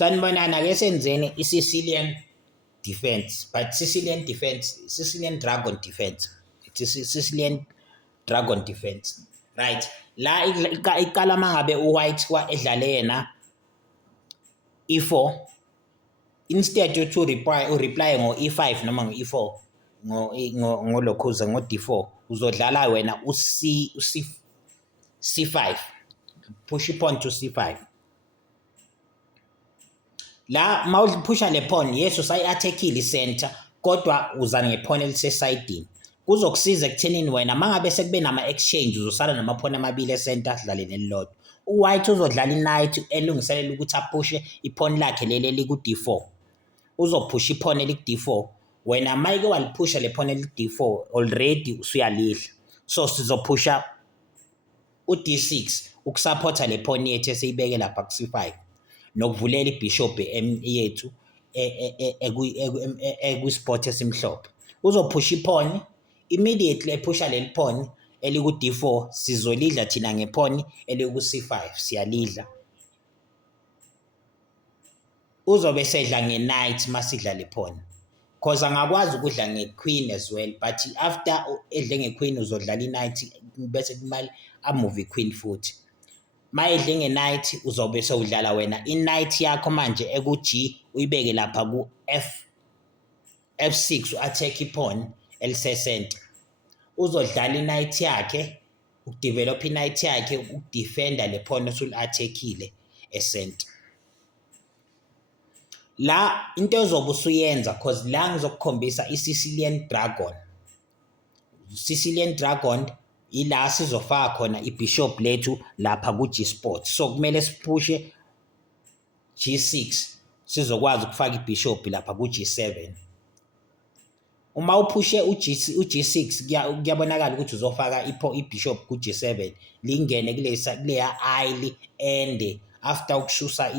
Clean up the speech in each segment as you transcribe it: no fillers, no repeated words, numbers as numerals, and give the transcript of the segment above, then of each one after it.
Sanibonana ke senzeni i-Sicilian defense, but Sicilian Dragon defense. Sicilian Dragon defense. Right. La iqala mangabe uWhite edlale yena e4, instead to reply ngo e5 noma ngo e4 ngolokhuza ngo d4 uzodlala wena c5, push pawn to c5. La mawuphusha le pawn yes usayi-attackile i-center kodwa uza ngepawn elisesayidini kuzokusiza ekuthenini wena mangabe sekube nama-exchange uzosala namapawn amabili e-center adlale nelilodwa. uWhite uzodlala i-knight elungiselela ukuthi aphushe ipawn lakhe leli eliku-d4, uzophusha ipawn eliku-d4. wena mayike waliphusha le pawn eliku-d4 already usuyalidla, so sizophusha u-d6 ukusupporta le pawn yethu esiyibeke lapha ku-c5 nokuvulela ibishop yethu ekwi-spot esimhlophe. Uzophusha ipawn immediately ephusha leli pawn eliku-d4 sizolidla thina ngepawn eliku-c5 siyalidla. Uzobe sedla nge-knight masidla le pawn because angakwazi ukudla nge-queen as well, but after edle nge-queen uzodlala i-knight bese kumele amove i-queen futhi. Mayedle nge-knight uzobe sewudlala wena i-knight yakho manje eku-G uyibeke lapha ku-F6 u-attack ipawn elisesenta. Uzodlala i-knight yakhe ukudevelop i-knight yakhe ukudefenda le pawn osul-attackile esenta. La into ezobe usuyenza because la ngizokukhombisa i-Sicilian Dragon. Sicilian Dragon ila sizofaka khona ibishop lethu lapha ku-G spot, so kumele siphushe G6 sizokwazi ukufaka ibishop lapha ku-G7. Uma uphushe u-G6 kuyabonakala ukuthi uzofaka ibishop ku-G7 lingene kuleya aisle ende. After ukushusa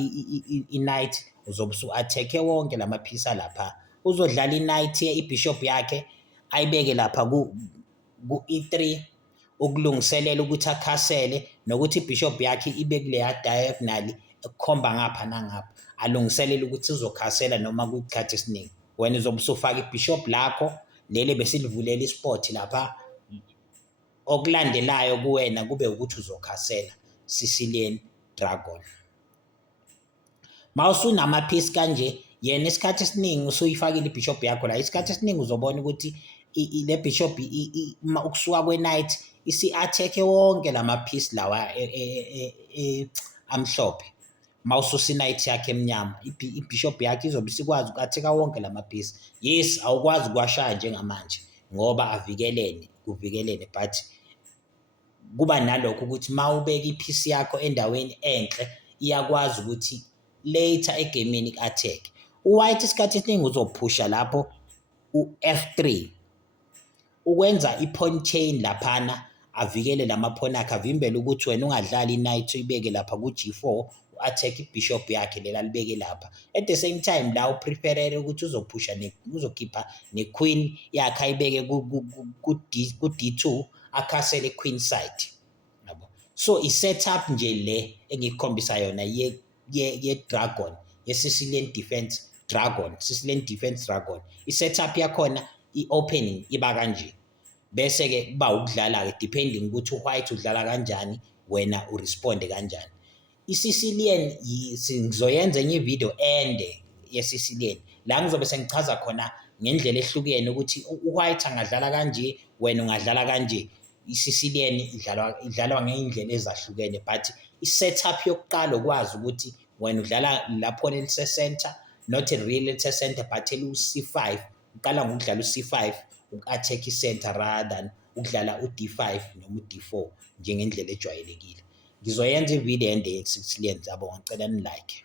i-knight uzobe usu-attack wonke lamapiece alapha. Uzodlala i-knight ibishop yakhe ayibeke lapha ku-E3 ukulungiselela ukuthi akhasele nokuthi ibishop yakhe ibe kuleya diagonal ekukhomba ngapha nangapha, alungiselela ukuthi uzokhasela noma kuyikhathi esiningi. Wena uzobe usufaka ibishop lakho leli besilivulela ispot lapha, okulandelayo kuwena kube ukuthi uzokhasela Sicilian Dragon. Mawusunamapiece kanje yena isikhathi esiningi usuyifakile ibishop yakho la, isikhathi esiningi uzobona ukuthi le bishop ukusuka kwe-knight isi-attack wonke lamapiece lawa amhlophe. Mawususa i-knight yakhe emnyama ibishop yakhe izobe isikwazi uku-attack wonke lamapiece. Yes, awukwazi ukuwashaya njengamanje ngoba kuvikelene, but kuba nalokho ukuthi mawubeka ipiece yakho endaweni enhle iyakwazi ukuthi later egamini ik-attack. uWhite isikhathi esiningi uzophusha lapho u-F3 ukwenza i-pawn chain laphana, avikele lamapawn akhe, avimbele ukuthi wena ungadlali i-knight uyibeke lapha ku-G4 u-attack ibishop yakhe lela alibeke lapha. At the same time la upreferele ukuthi uzokhipha ne-queen yakhe ayibeke ku-D2 akhasele queen side. Yabo. So i-setup nje le engikukhombisa yona ye-Dragon, ye-Sicilian Defense Dragon, Sicilian Defense Dragon. I-setup yakhona i-opening iba kanje. Bese ke kuba ukudlala ke depending ukuthi uWhite udlala kanjani wena uresponde kanjani. I-Sicilian ngizoyenza enye ivideo ende ye-Sicilian la ngizobe sengichaza khona ngendlela ehlukene ukuthi uWhite angadlala kanje wena ungadlala kanje. I-Sicilian idlalwa ngeindlela ezahlukene, but i-setup yokuqala ukwazi ukuthi wena udlala lapho elisecenter, not really elisecenter but elu-C5. Uqala ngokudlala u-C5 uku-attack i-center rather than ukudlala u-D5 noma u-D4 njengendlela ejwayelekile. Ngizoyenza ivideo ende ye-Sicilian, ngicela nilike.